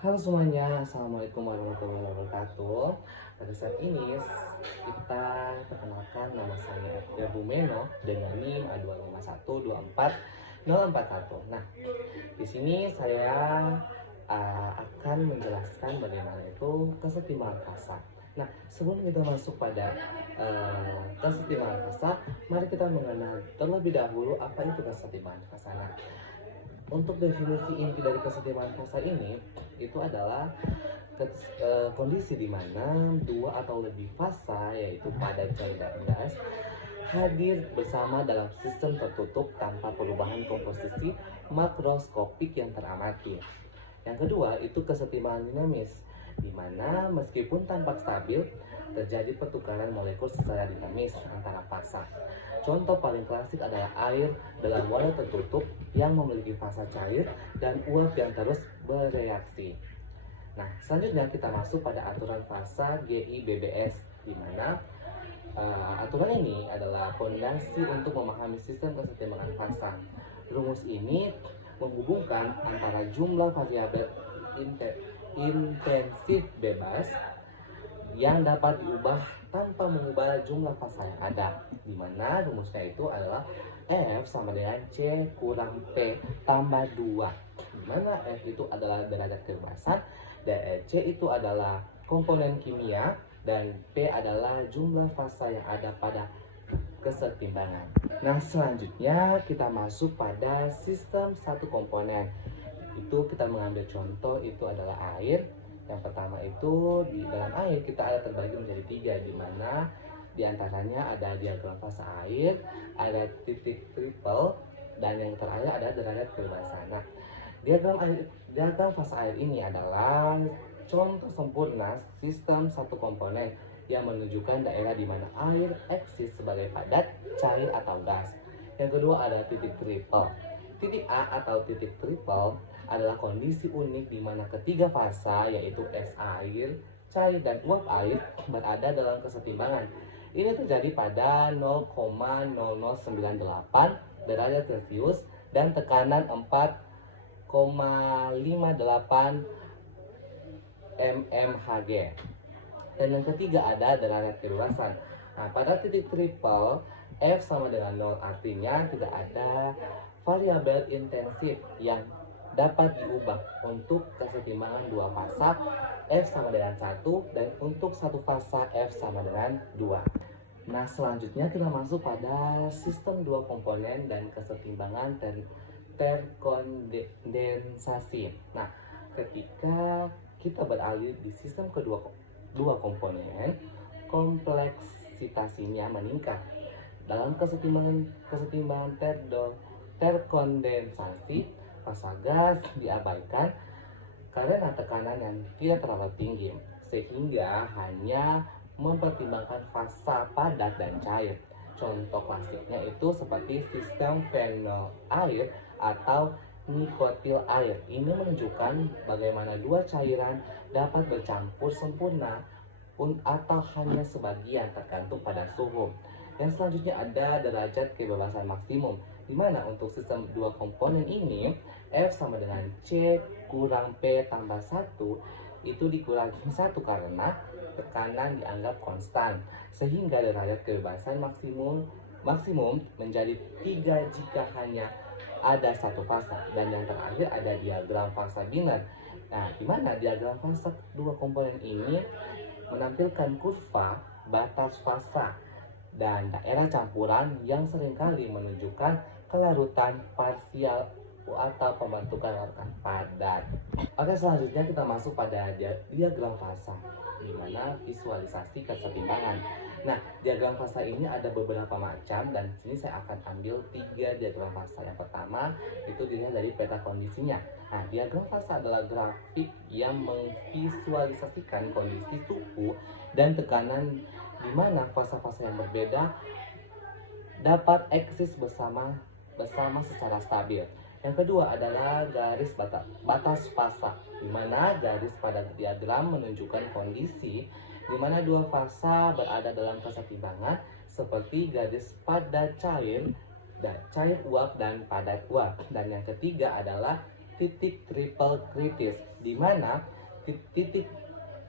Halo semuanya, Assalamualaikum warahmatullahi wabarakatuh. Pada saat ini kita perkenalkan, nama saya Edgar Bumeno dengan NIM A25124041. Nah, di sini saya akan menjelaskan bagaimana itu kesetimbangan fasa. Nah, sebelum kita masuk pada kesetimbangan fasa, mari kita mengenal terlebih dahulu apa itu kesetimbangan fasa. Nah, untuk definisi inti dari kesetimbangan fasa ini itu adalah kondisi di mana dua atau lebih fasa yaitu padat, cair, dan gas hadir bersama dalam sistem tertutup tanpa perubahan komposisi makroskopik yang teramati. Yang kedua itu kesetimbangan dinamis, di mana meskipun tampak stabil, terjadi pertukaran molekul secara dinamis antara fasa. Contoh paling klasik adalah air dalam wadah tertutup yang memiliki fasa cair dan uap yang terus bereaksi. Nah, selanjutnya kita masuk pada aturan fasa GIBBS, di mana aturan ini adalah fondasi untuk memahami sistem kesetimbangan fasa. Rumus ini menghubungkan antara jumlah variabel intensif bebas yang dapat diubah tanpa mengubah jumlah fasa yang ada, di mana rumusnya itu adalah F sama dengan C kurang P tambah 2, di mana F itu adalah derajat kebebasan dan C itu adalah komponen kimia dan P adalah jumlah fasa yang ada pada kesetimbangan. Nah, selanjutnya kita masuk pada sistem satu komponen. Itu kita mengambil contoh itu adalah air. Yang pertama itu di dalam air kita ada terbagi menjadi tiga, di mana diantaranya ada diagram fasa air, ada titik triple, dan yang terakhir ada derajat kebebasan. Nah, diagram fasa air ini adalah contoh sempurna sistem satu komponen yang menunjukkan daerah di mana air eksis sebagai padat, cair, atau gas. Yang kedua ada titik triple. Titik A atau titik triple adalah kondisi unik di mana ketiga fasa yaitu es air, cair, dan uap air berada dalam kesetimbangan. Ini terjadi pada 0,0098 derajat Celcius dan tekanan 4,58 mmHg. Dan yang ketiga ada derajat kebebasan. Nah, pada titik triple F sama dengan 0, artinya tidak ada variabel intensif yang dapat diubah untuk kesetimbangan dua fasa F sama dengan 1 dan untuk satu fasa F sama dengan 2. Nah, selanjutnya kita masuk pada sistem dua komponen dan kesetimbangan terkondensasi. Nah, ketika kita beralih di sistem kedua dua komponen, kompleksitasnya meningkat. Dalam kesetimbangan terkondensasi, fasa gas diabaikan karena tekanan yang tidak terlalu tinggi, sehingga hanya mempertimbangkan fasa padat dan cair. Contoh klasiknya itu seperti sistem fenol air atau nikotil air. Ini menunjukkan bagaimana dua cairan dapat bercampur sempurna atau hanya sebagian tergantung pada suhu. Yang selanjutnya ada derajat kebebasan maksimum, di mana untuk sistem dua komponen ini F sama dengan C kurang P tambah 1 itu dikurangi 1 karena tekanan dianggap konstan, sehingga derajat kebebasan maksimum menjadi 3 jika hanya ada satu fasa. Dan yang terakhir ada diagram fasa biner. Nah, di mana diagram fasa dua komponen ini menampilkan kurva batas fasa dan daerah campuran yang seringkali menunjukkan kelarutan parsial atau pembentukan larutan padat. Oke, selanjutnya kita masuk pada diagram fasa, di mana visualisasi kesetimbangan. Nah, diagram fasa ini ada beberapa macam dan sini saya akan ambil 3 diagram fasa. Yang pertama itu dilihat dari peta kondisinya. Nah, diagram fasa adalah grafik yang memvisualisasikan kondisi suhu dan tekanan di mana fasa-fasa yang berbeda dapat eksis bersama secara stabil. Yang kedua adalah garis batas fasa, di mana garis pada diagram menunjukkan kondisi di mana dua fasa berada dalam kesetimbangan, seperti garis padat cair, cair uap, dan padat uap. Dan yang ketiga adalah titik triple kritis, di mana titik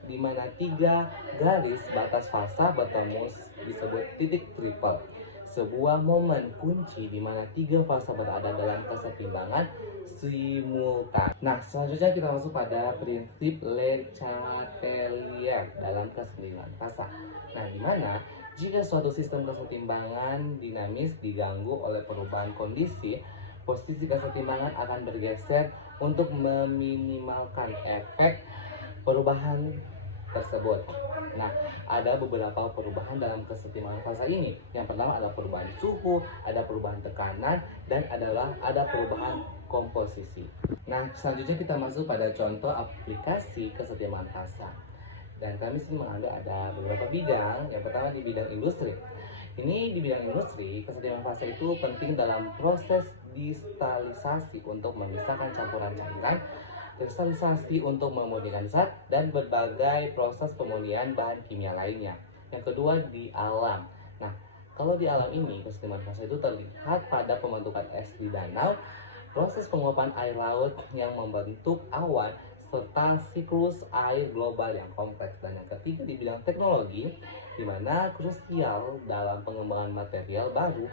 di mana tiga garis batas fasa bertemu disebut titik triple. Sebuah momen kunci di mana tiga fasa berada dalam kesetimbangan simultan. Nah, selanjutnya kita masuk pada prinsip Le Chatelier dalam kesetimbangan fasa. Nah, di mana jika suatu sistem kesetimbangan dinamis diganggu oleh perubahan kondisi, posisi kesetimbangan akan bergeser untuk meminimalkan efek perubahan tersebut. Nah, ada beberapa perubahan dalam kesetimbangan fasa ini. Yang pertama adalah perubahan suhu, ada perubahan tekanan, dan ada perubahan komposisi. Nah, selanjutnya kita masuk pada contoh aplikasi kesetimbangan fasa. Dan kami sini mengambil ada beberapa bidang. Yang pertama di bidang industri. Ini di bidang industri, kesetimbangan fasa itu penting dalam proses distalisasi untuk memisahkan campuran cairan, kristalisasi untuk memurnikan zat, dan berbagai proses pemurnian bahan kimia lainnya. Yang kedua di alam. Nah, kalau di alam ini kesetimbangan fasa itu terlihat pada pembentukan es di danau, proses penguapan air laut yang membentuk awan, serta siklus air global yang kompleks. Dan yang ketiga di bidang teknologi, di mana krusial dalam pengembangan material baru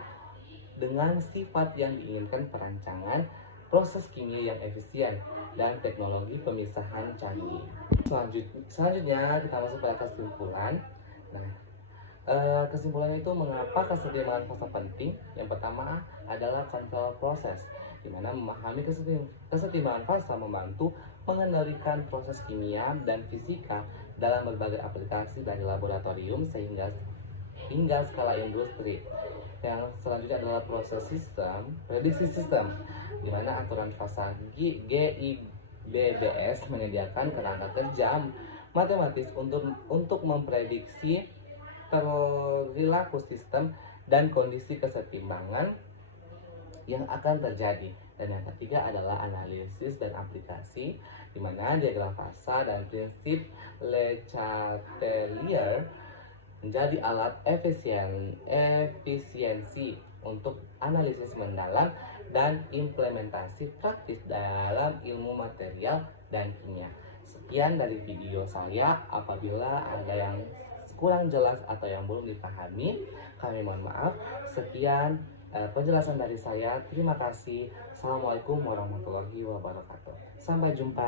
dengan sifat yang diinginkan perancangan, proses kimia yang efisien, dan teknologi pemisahan canggih. Selanjutnya kita masuk pada kesimpulan. Nah, kesimpulannya itu mengapa kesetimbangan fasa penting. Yang pertama adalah kontrol proses, di mana memahami kesetimbangan fasa membantu mengendalikan proses kimia dan fisika dalam berbagai aplikasi dari laboratorium hingga skala industri. Yang selanjutnya adalah proses sistem, prediksi sistem, di mana aturan fasa GIBBS menyediakan kerangka kerja matematis untuk memprediksi perilaku sistem dan kondisi kesetimbangan yang akan terjadi. Dan yang ketiga adalah analisis dan aplikasi, di mana diagram fasa dan prinsip Le Chatelier menjadi alat efisiensi untuk analisis mendalam dan implementasi praktis dalam ilmu material dan kimia. Sekian dari video saya. Apabila ada yang kurang jelas atau yang belum dipahami, kami mohon maaf. Sekian penjelasan dari saya. Terima kasih. Assalamualaikum warahmatullahi wabarakatuh. Sampai jumpa.